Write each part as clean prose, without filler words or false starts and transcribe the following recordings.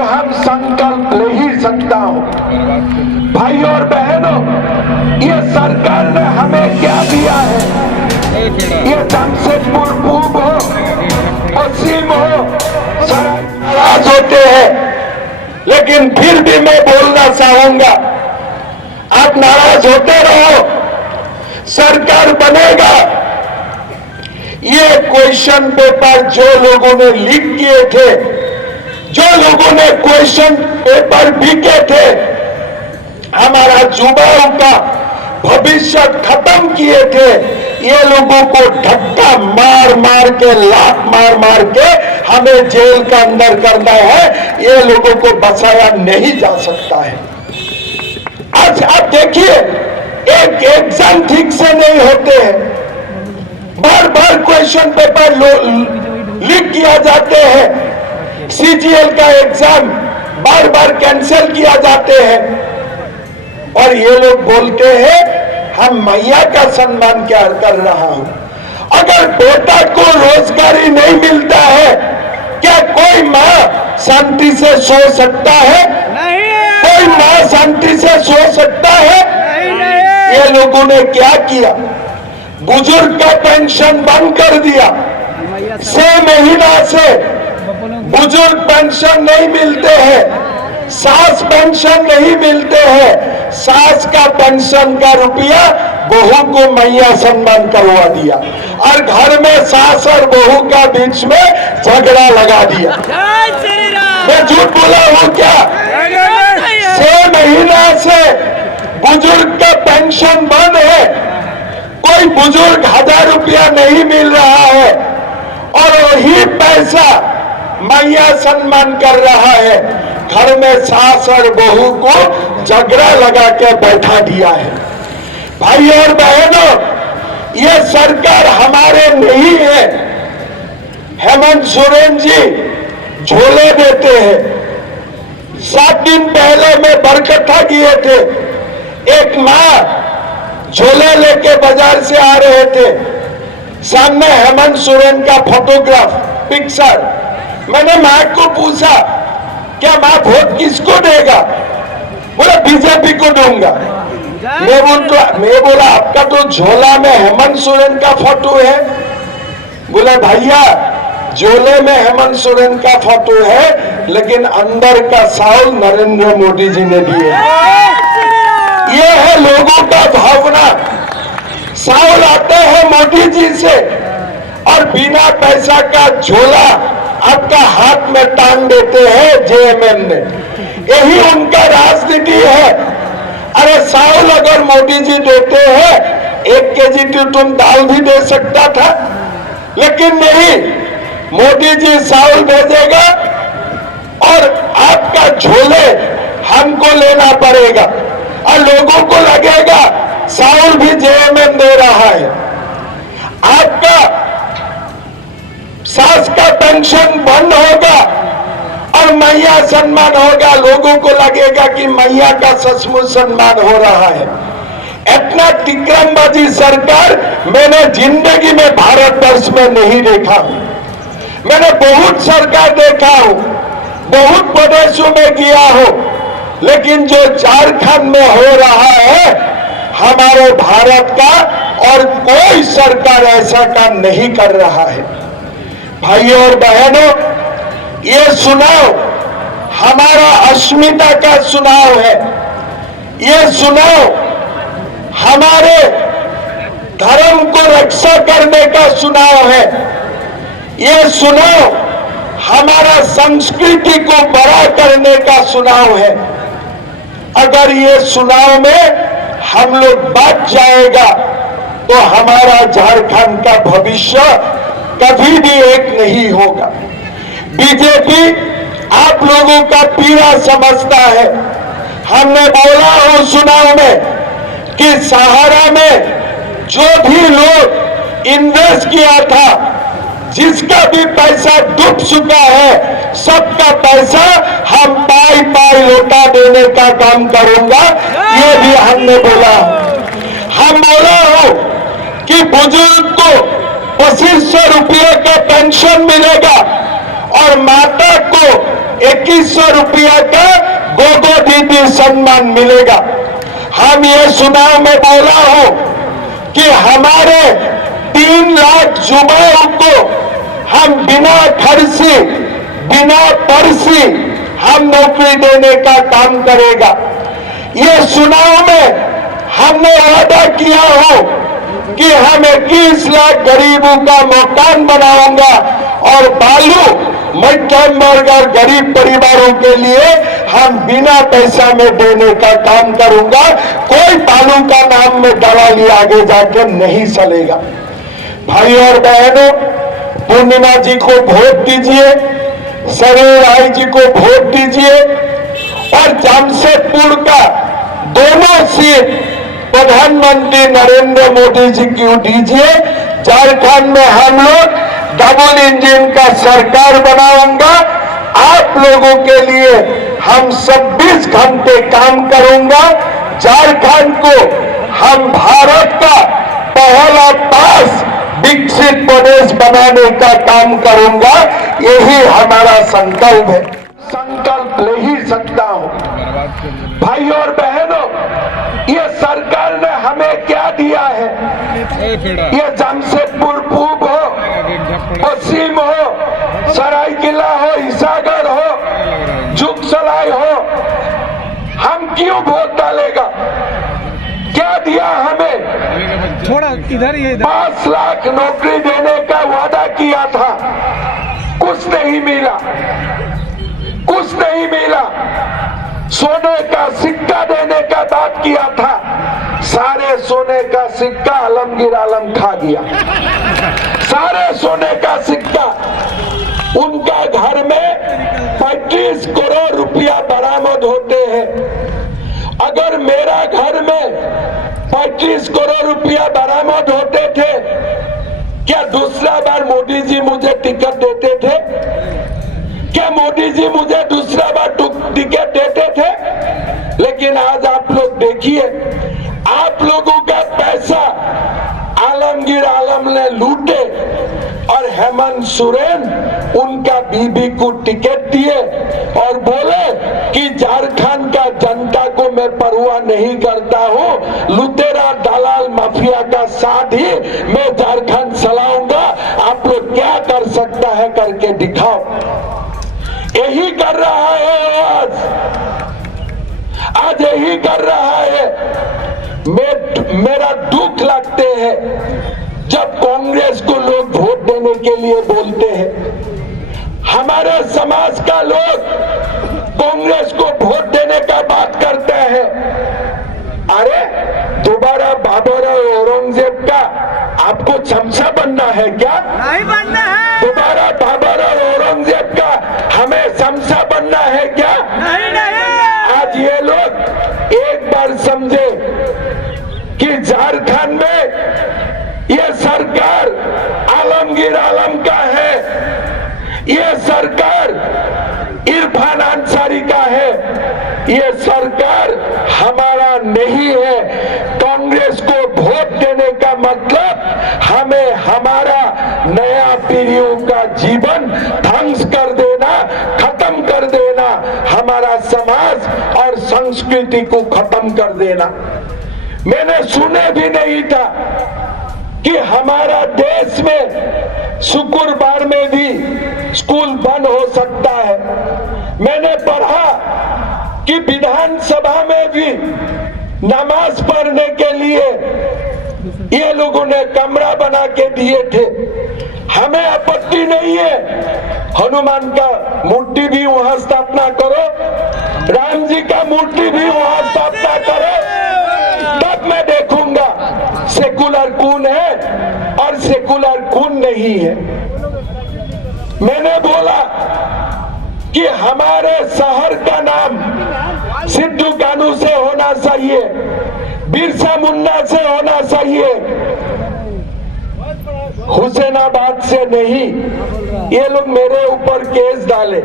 हम संकल्प ले ही सकता हूं। भाई और बहनों, ये सरकार ने हमें क्या दिया है? ये जमशेदपुर पूर्व हो, पश्चिम हो, नाराज होते हैं, लेकिन फिर भी मैं बोलना चाहूंगा, आप नाराज होते रहो, सरकार बनेगा। ये क्वेश्चन पेपर जो लोगों ने लीक किए थे, जो लोगों ने क्वेश्चन पेपर बिके थे, हमारा युवाओं का भविष्य खत्म किए थे, ये लोगों को धक्का मार मार के, लात मार मार के हमें जेल का अंदर करना है। ये लोगों को बचाया नहीं जा सकता है। आज आप देखिए, एक एग्जाम ठीक से नहीं होते हैं, बार बार क्वेश्चन पेपर लीक किया जाते हैं, सीजीएल का एग्जाम बार बार कैंसिल किया जाते हैं, और ये लोग बोलते हैं हम मैया का सम्मान क्या कर रहा हूं। अगर बेटा को रोजगारी नहीं मिलता है, क्या कोई मां शांति से सो सकता है? नहीं। कोई मां शांति से सो सकता है? नहीं। ये लोगों ने क्या किया? बुजुर्ग का पेंशन बंद कर दिया। 6 महीना से बुजुर्ग पेंशन नहीं मिलते हैं, सास पेंशन नहीं मिलते हैं, सास का पेंशन का रुपया बहू को मैया सम्मान करवा दिया, और घर में सास और बहू का बीच में झगड़ा लगा दिया। मैं झूठ बोला हूं क्या? 6 महीना से बुजुर्ग का पेंशन बंद है, कोई बुजुर्ग 1000 रुपया नहीं मिल रहा है, और वही पैसा मैया सम्मान कर रहा है। घर में सास और बहू को झगड़ा लगा के बैठा दिया है। भाई और बहनों, ये सरकार हमारे नहीं है। हेमंत सोरेन जी झोले देते हैं। 7 दिन पहले मैं बरकट्ठा किए थे, एक मां झोले लेके बाजार से आ रहे थे, सामने हेमंत सोरेन का फोटोग्राफ पिक्चर। मैंने मां को पूछा, क्या मां वोट किसको देगा? बोला बीजेपी को दूंगा। मैं बोला आपका तो झोला में हेमंत सोरेन का फोटो है। बोला भैया, झोले में हेमंत सोरेन का फोटो है, लेकिन अंदर का साउल नरेंद्र मोदी जी ने दिए। ये है लोगों का भावना। साउल आते हैं मोदी जी से, और बिना पैसा का झोला आपका हाथ में टांग देते हैं जेएमएम ने। यही उनका राजनीति है। अरे साउल अगर मोदी जी देते हैं, 1 केजी तुम दाल भी दे सकता था, लेकिन नहीं, मोदी जी साउल भेजेगा और आपका झोले हमको लेना पड़ेगा, और लोगों को लगेगा साउल भी जेएमएम दे रहा है। आपका सास का पेंशन बंद होगा और मैया सम्मान होगा, लोगों को लगेगा कि मैया का सचमुच सम्मान हो रहा है। इतना तिक्रमबाजी सरकार मैंने जिंदगी में भारतवर्ष में नहीं देखा हूं। मैंने बहुत सरकार देखा हूं, बहुत प्रदेशों में गया हूं, लेकिन जो झारखंड में हो रहा है, हमारे भारत का और कोई सरकार ऐसा काम नहीं कर रहा है। भाइयों और बहनों, ये चुनाव हमारा अस्मिता का चुनाव है। ये चुनाव हमारे धर्म को रक्षा करने का चुनाव है। ये चुनाव हमारा संस्कृति को बड़ा करने का चुनाव है। अगर ये चुनाव में हम लोग बच जाएगा, तो हमारा झारखंड का भविष्य कभी भी एक नहीं होगा। बीजेपी आप लोगों का पीड़ा समझता है। हमने बोला हो चुनाव में कि सहारा में जो भी लोग इन्वेस्ट किया था, जिसका भी पैसा डूब चुका है, सबका पैसा हम पाई पाई लौटा देने का काम करूंगा, ये भी हमने बोला। हम बोला हो कि बुजुर्ग को 2500 रुपये का पेंशन मिलेगा और माता को 2100 रुपया का गोगो दीदी सम्मान मिलेगा। हम ये चुनाव में बोला हूं कि हमारे 3 लाख युवाओं को हम बिना खर्ची बिना पर्ची हम नौकरी देने का काम करेगा। ये चुनाव में हमने वादा किया हो कि हम 21 लाख गरीबों का मकान बनाऊंगा और बालू मध्यम वर्ग और गरीब परिवारों के लिए हम बिना पैसा में देने का काम करूंगा। कोई बालू का नाम में दलाली आगे जाके नहीं चलेगा। भाई और बहनों, पूर्णिमा जी को वोट दीजिए, सरेर राय जी को वोट दीजिए और जमशेदपुर का दोनों सीट प्रधानमंत्री नरेंद्र मोदी जी को दीजिए। झारखंड में हम लोग डबल इंजन का सरकार बनाऊंगा। आप लोगों के लिए हम 26 घंटे काम करूंगा। झारखंड को हम भारत का पहला पास विकसित प्रदेश बनाने का काम करूंगा। यही हमारा संकल्प है। संकल्प ले ही सकता हूं। भाई और बहनों, ये सरकार ने हमें क्या दिया है? ये जमशेदपुर पूर्व हो, पश्चिम हो, सरायकेला हो, हिसागर हो, जुगसलाई हो, हम क्यों वोट डालेगा? क्या दिया हमें? थोड़ा इधर ही 5 लाख नौकरी देने का वादा किया था, कुछ नहीं मिला, कुछ नहीं मिला। सोने का सिक्का देने का बात किया था, सारे सोने का सिक्का आलमगीर आलम खा गया। सारे सोने का सिक्का उनका घर में 35 करोड़ रुपया बरामद होते हैं। अगर मेरा घर में 35 करोड़ रुपया बरामद होते थे, क्या दूसरा बार मोदी जी मुझे टिकट देते थे? क्या मोदी जी मुझे दूसरा बार टिकट देते थे? लेकिन आज आप लोग देखिए, आप लोगों का पैसा आलमगीर आलम ने लूटे और हेमंत सोरेन उनका बीबी को टिकट दिए और बोले कि झारखंड का जनता को मैं परवाह नहीं करता हूं, लुटेरा दलाल माफिया का साथ ही मैं झारखंड चलाऊंगा। आप लोग क्या कर सकता है करके दिखाओ। यही कर रहा है आज यही कर रहा है। मेरा दुख लगते हैं जब कांग्रेस को लोग वोट देने के लिए बोलते हैं। हमारे समाज का लोग कांग्रेस को वोट देने का बात करते हैं। अरे दोबारा बाबर और औरंगजेब का आपको चमचा बनना है क्या? नहीं बनना है। दोबारा बाबर और औरंगजेब का हमें चमचा बनना है क्या? नहीं नहीं। आज ये लोग एक बार समझे कि झारखंड में ये सरकार आलमगीर आलम का है, ये सरकार इरफान अंसारी का है, ये सरकार हमारा नहीं है। कांग्रेस को वोट देने का मतलब हमें हमारा नया पीढ़ियों का जीवन ध्वंस कर देना, खत्म कर देना, हमारा समाज और संस्कृति को खत्म कर देना। मैंने सुने भी नहीं था कि हमारा देश में शुक्रवार में भी स्कूल बंद हो सकता है। मैंने पढ़ा कि विधानसभा में भी नमाज पढ़ने के लिए ये लोगों ने कमरा बना के दिए थे। हमें आपत्ति नहीं है, हनुमान का मूर्ति भी वहां स्थापना करो, राम जी का मूर्ति भी वहां स्थापना करो, तब मैं देखूंगा सेकुलर कौन है और सेकुलर कौन नहीं है। मैंने बोला कि हमारे शहर का नाम सिद्धू कानू से होना चाहिए, बिरसा मुंडा से होना चाहिए, हुसैनाबाद से नहीं। ये लोग मेरे ऊपर केस डाले,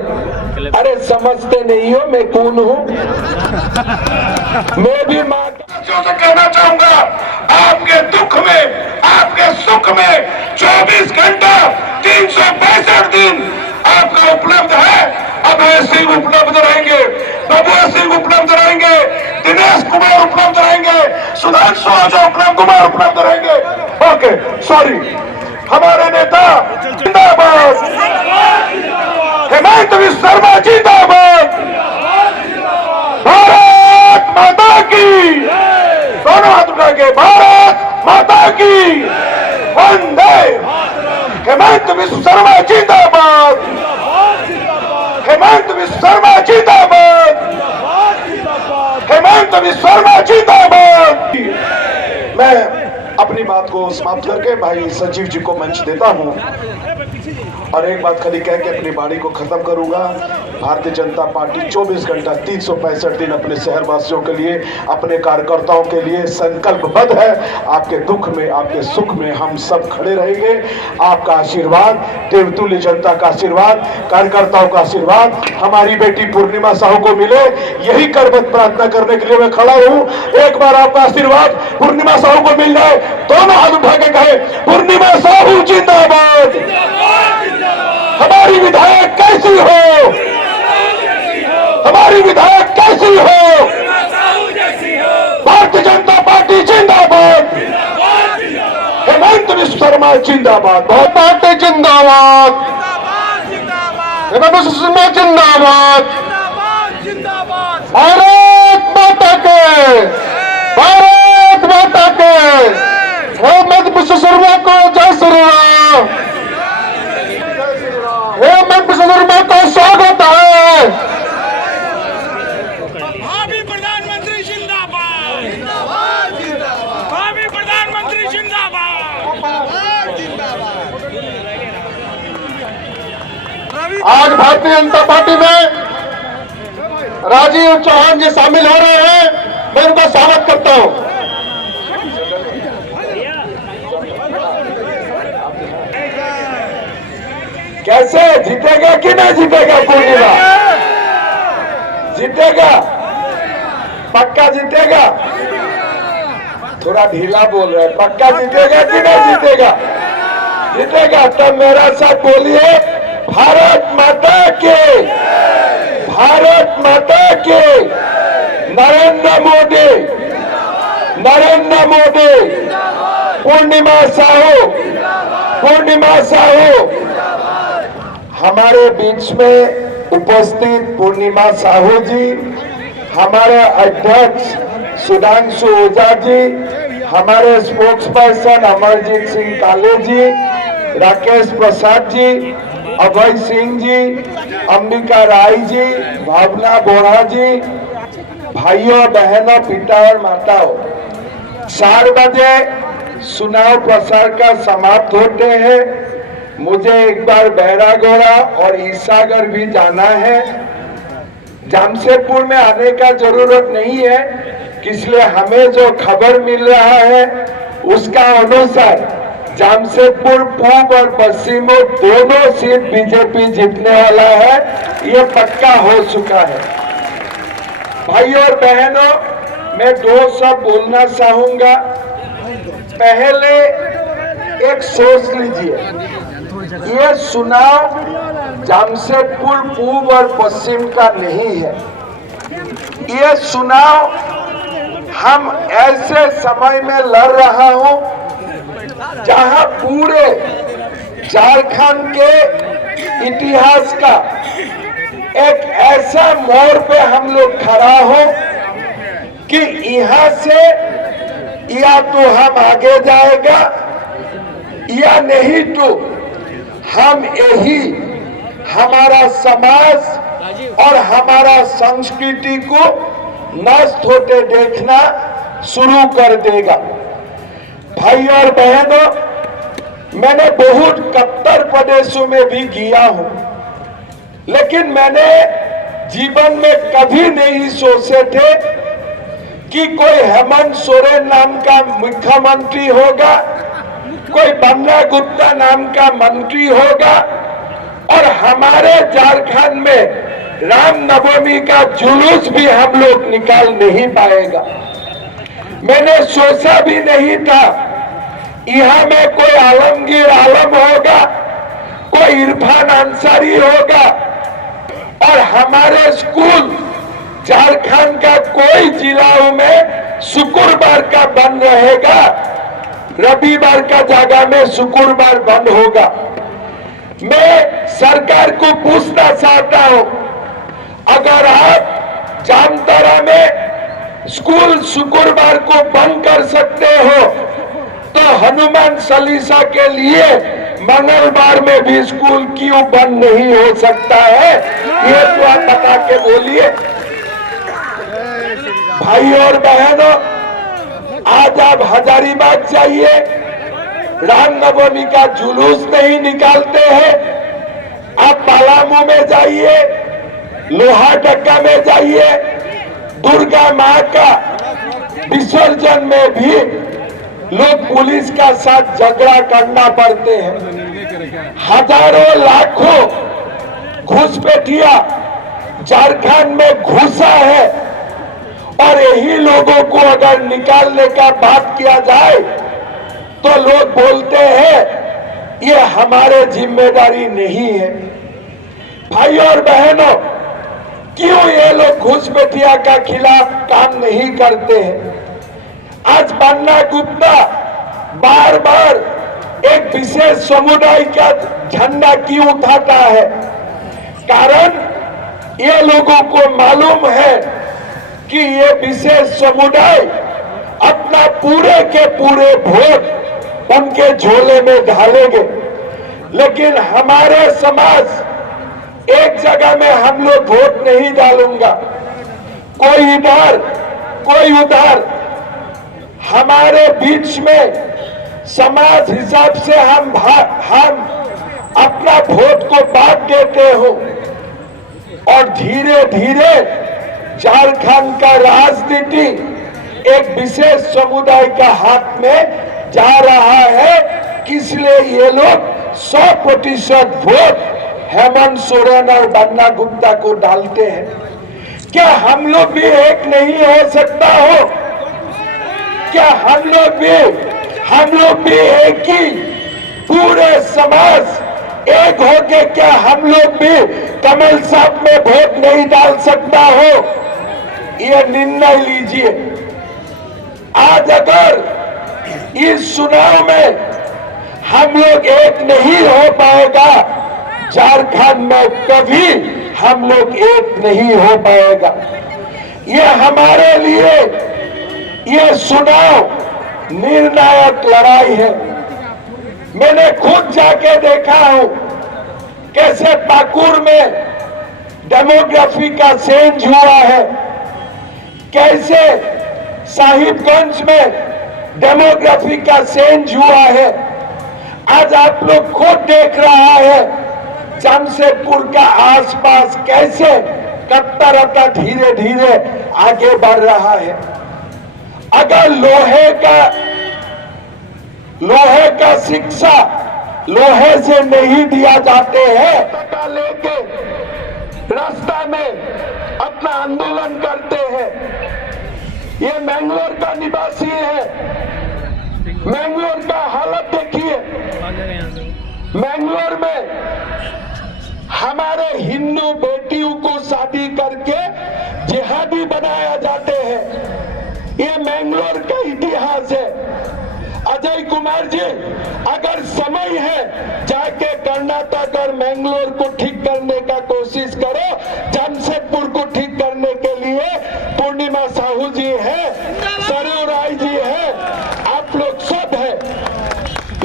अरे समझते नहीं हो मैं कौन हूं। मैं भी मां से कहना चाहूंगा, आपके दुख में, आपके सुख में 24 घंटा 365 दिन आपका उपलब्ध है। अब सिंह उपलब्ध रहेंगे, नवोद सिंह उपलब्ध रहेंगे, दिनेश कुमार उपलब्ध रहेंगे, सुधांशु आजा कुमार उपलब्ध रहेंगे। ओके सॉरी, हमारे नेता जिंदाबाद, हेमंत विश्व शर्मा जिंदाबाद, भारत माता की, दोनों हाथ उठा के भारत माता की, वंदे, हेमंत विश्व शर्मा जिंदाबाद, हेमंत विश्व शर्मा जिंदाबाद, हेमंत विश्व शर्मा जिंदाबाद। मैं अपनी बात को समाप्त करके भाई संजीव जी को मंच देता हूं और एक बात खाली कह के अपनी वाणी को खत्म करूंगा। भारतीय जनता पार्टी 24 घंटा 365 दिन अपने शहरवासियों के लिए, अपने कार्यकर्ताओं के लिए संकल्पबद्ध है। आपके दुख में, आपके सुख में हम सब खड़े रहेंगे। आपका आशीर्वाद, देवतुल्य जनता का आशीर्वाद, कार्यकर्ताओं का आशीर्वाद हमारी बेटी पूर्णिमा साहू को मिले, यही करबद्ध प्रार्थना करने के लिए मैं खड़ा हूं। एक बार आपका आशीर्वाद पूर्णिमा साहू को मिल जाए, दोनों हाथ उठा के कहे पूर्णिमा साहू जिंदाबाद। हमारी विधायक कैसी हो, हमारी विधायक कैसी हो, भारतीय जनता पार्टी जिंदाबाद, हेमंत विश्व शर्मा जिंदाबाद, पार्टी जिंदाबाद, हेमंत विश्व शर्मा जिंदाबाद, भारत माता के, भारत माता के, हेमंत विश्व शर्मा को जय श्री राम, हेमंत विश्व शर्मा का स्वागत है। भावी प्रधानमंत्री जिंदाबाद, भावी प्रधानमंत्री जिंदाबाद। आज भारतीय जनता पार्टी में राजीव चौहान जी शामिल हो रहे हैं, मैं उनका स्वागत करता हूं। कैसे जीतेगा कि नहीं जीतेगा पूर्णिमा? जीतेगा, पक्का जीतेगा? थोड़ा ढीला बोल रहे हैं, पक्का जीतेगा कि नहीं जीतेगा? जीतेगा। तब मेरा साथ बोलिए भारत माता के, भारत माता के, नरेंद्र मोदी, नरेंद्र मोदी, पूर्णिमा साहू, पूर्णिमा साहू। हमारे बीच में उपस्थित पूर्णिमा साहू जी, हमारे अध्यक्ष सुधांशु ओझा जी, हमारे स्पोक्स पर्सन अमरजीत सिंह काले जी, राकेश प्रसाद जी, अभय सिंह जी, अंबिका राय जी, भावना बोरा जी, भाइयों बहनों, पिता और माताओं, 4 बजे चुनाव प्रचार का समाप्त होते हैं। मुझे एक बार बहरागोड़ा और ईसागर भी जाना है। जमशेदपुर में आने का जरूरत नहीं है, इसलिए हमें जो खबर मिल रहा है उसका अनुसार जमशेदपुर पूर्व और पश्चिम दोनों सीट बीजेपी जीतने वाला है, ये पक्का हो चुका है। भाइयों और बहनों, मैं 2 शब्द बोलना चाहूंगा। पहले एक सोच लीजिए, ये चुनाव जमशेदपुर पूर्व और पश्चिम का नहीं है। ये चुनाव हम ऐसे समय में लड़ रहा हूं जहां पूरे झारखंड के इतिहास का एक ऐसा मोड़ पे हम लोग खड़ा हो कि यहां से या तो हम आगे जाएगा या नहीं तो हम यही हमारा समाज और हमारा संस्कृति को नष्ट होते देखना शुरू कर देगा। भाई और बहनों, मैंने बहुत कट्टर प्रदेशों में भी गया हूं, लेकिन मैंने जीवन में कभी नहीं सोचे थे कि कोई हेमंत सोरेन नाम का मुख्यमंत्री होगा, कोई बन्ना गुप्ता नाम का मंत्री होगा और हमारे झारखंड में रामनवमी का जुलूस भी हम लोग निकाल नहीं पाएगा। मैंने सोचा भी नहीं था यहाँ में कोई आलमगीर आलम होगा, कोई इरफान अंसारी होगा और हमारे स्कूल झारखंड का कोई जिलाओं में शुक्रवार का बंद रहेगा, रविवार का जगह में शुक्रवार बंद होगा। मैं सरकार को पूछना चाहता हूं, अगर आप जामताड़ा में स्कूल शुक्रवार को बंद कर सकते हो तो हनुमान चालीसा के लिए मंगलवार में भी स्कूल क्यों बंद नहीं हो सकता है? ये तो आप बता के बोलिए। भाई और बहनों, आज आप हजारीबाग जाइए, रामनवमी का जुलूस नहीं निकालते हैं। आप पलामू में जाइए, लोहारदगा में जाइए, दुर्गा मां का विसर्जन में भी लोग पुलिस का साथ झगड़ा करना पड़ते हैं। हजारों लाखों घुसपैठिया झारखंड में घुसा है और यही लोगों को अगर निकालने का बात किया जाए तो लोग बोलते हैं ये हमारे जिम्मेदारी नहीं है। भाई और बहनों, क्यों ये लोग घुसपैठिया का खिलाफ काम नहीं करते हैं? आज बन्ना गुप्ता बार बार एक विशेष समुदाय का झंडा क्यों उठाता है? कारण ये लोगों को मालूम है कि ये विशेष समुदाय अपना पूरे के पूरे वोट उनके झोले में डालेंगे। लेकिन हमारे समाज एक जगह में हम लोग वोट नहीं डालूंगा, कोई इधर कोई उधर। हमारे बीच में समाज हिसाब से हम अपना वोट को बांट देते हो और धीरे धीरे झारखंड का राजनीति एक विशेष समुदाय का हाथ में जा रहा है। इसलिए ये लोग 100% वोट हेमंत सोरेन और बन्ना गुप्ता को डालते हैं। क्या हम लोग भी एक नहीं हो सकता हो? क्या हम लोग भी एक ही पूरे समाज एक होके क्या हम लोग भी कमल साहब में वोट नहीं डाल सकता हो? ये निर्णय लीजिए। आज अगर इस चुनाव में हम लोग एक नहीं हो पाएगा, झारखंड में कभी हम लोग एक नहीं हो पाएगा। ये हमारे लिए ये चुनाव निर्णायक लड़ाई है। मैंने खुद जाके देखा हूं कैसे पाकुड़ में डेमोग्राफी का चेंज हुआ है, कैसे साहिबगंज में डेमोग्राफी का चेंज हुआ है। आज आप लोग खुद देख रहा है जमशेदपुर का आसपास कैसे कट्टरता धीरे धीरे आगे बढ़ रहा है। अगर लोहे का शिक्षा लोहे से नहीं दिया जाते हैं, टका लेके रास्ता में अपना आंदोलन करते हैं। ये मैंगलोर का निवासी है, मैंगलोर का हालत देखिए। मैंगलोर में हमारे हिंदू बेटियों को शादी करके जिहादी बनाया जाते हैं। ये मैंगलोर का इतिहास है। अजय कुमार जी, अगर समय है जाके कर्नाटक और मैंगलोर को ठीक करने का कोशिश करो। जमशेदपुर को ठीक करने के लिए पूर्णिमा साहू जी है, सरयू राय जी है, आप लोग सब है।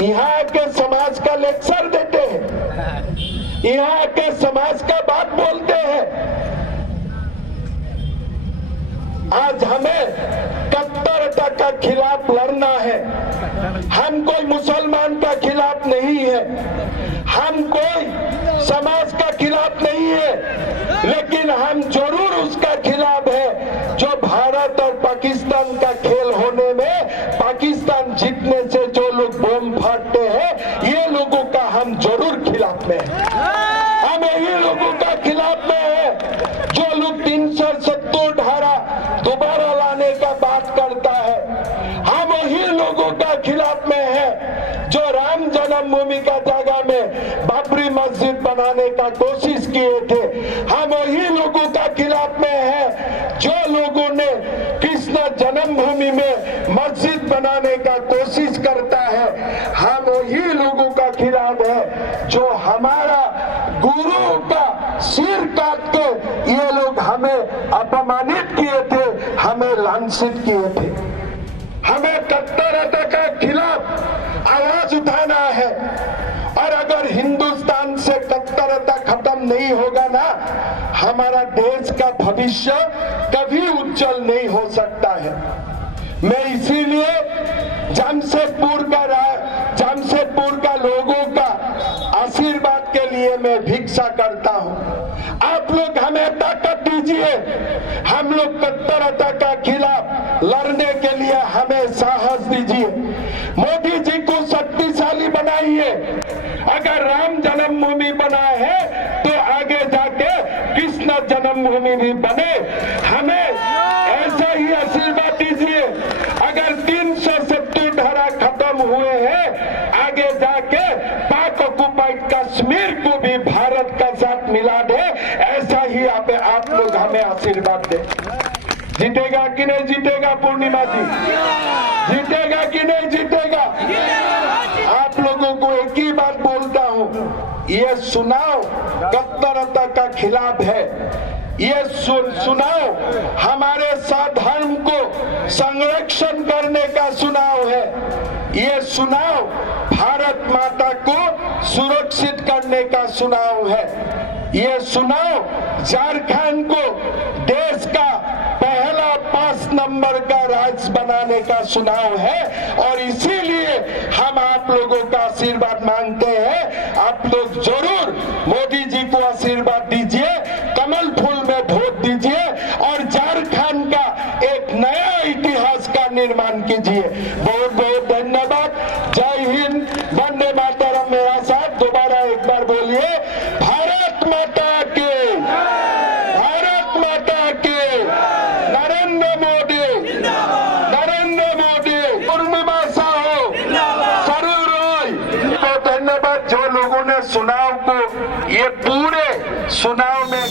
यहाँ के समाज का लेक्चर देते हैं, यहाँ के समाज का बात बोलते हैं। आज हमें कट्टरता का खिलाफ लड़ना है। हम कोई मुसलमान का खिलाफ नहीं है, हम कोई समाज का खिलाफ नहीं है, लेकिन हम जरूर उसका खिलाफ है जो भारत और पाकिस्तान का खेल होने में पाकिस्तान जीतने से जो लोग बम फाड़ते हैं, ये लोगों का हम जरूर खिलाफ में है। हम यही लोगों का खिलाफ में है जो लोग 370 धारा दोबारा लाने का बात करता है। हम वही लोगों का खिलाफ में है जो राम जन्मभूमि का जगह में बाबरी मस्जिद बनाने का कोशिश किए थे। हम वही जो लोगों ने कृष्ण जन्मभूमि में मस्जिद बनाने का कोशिश करता है, हम वही लोगों का खिलाफ है जो हमारा गुरु का सिर काट के ये लोग हमें अपमानित किए थे, हमें लांछित किए थे। हमें कट्टरता के खिलाफ आवाज उठाना है, और अगर हिंदुस्तान से कट्टरता खत्म नहीं होगा ना, हमारा देश का भविष्य कभी उज्जवल नहीं हो सकता है। मैं इसीलिए जमशेदपुर का लोगों का आशीर्वाद के लिए मैं भिक्षा करता हूं। आप लोग हमें ताकत दीजिए, हम लोग कट्टरता के खिलाफ लड़ने के लिए हमें साहस दीजिए। मोदी जी को शक्तिशाली बनाइए। अगर राम जन्मभूमि बना है तो आगे जाके कृष्ण जन्मभूमि भी बने। हमें ऐसा ही आशीर्वाद दीजिए। अगर 370 धारा खत्म हुए हैं, आगे जाके पाक ऑक्युपाइड कश्मीर को भी भारत का साथ मिला दे, ऐसा ही आप लोग हमें आशीर्वाद दे। जीतेगा कि नहीं जीतेगा पूर्णिमा जी? जीतेगा कि नहीं जीतेगा? आप लोगों को एक ही बात बोलता हूं, ये चुनाव कट्टरता का खिलाफ है। ये चुनाव हमारे धर्म को संरक्षण करने का चुनाव है। ये चुनाव भारत माता को सुरक्षित करने का चुनाव है। ये चुनाव झारखंड को देश का पहला 5 नंबर का राज्य बनाने का चुनाव है, और इसीलिए हम आप लोगों का आशीर्वाद मांगते हैं। आप लोग जरूर मोदी जी को आशीर्वाद दीजिए, कमल फूल में वोट दीजिए, और झारखंड का एक नया इतिहास का निर्माण कीजिए। बहुत बहुत धन्यवाद। जय हिंद, वंदे मातरम। मेरा साथ दोबारा एक बार बोलिए, भारत माता के, भारत माता के, नरेंद्र मोदी, नरेंद्र मोदी, पूर्णिमा साहू, जरूर रोय। तो धन्यवाद जो लोगों ने चुनाव को, ये पूरे चुनाव में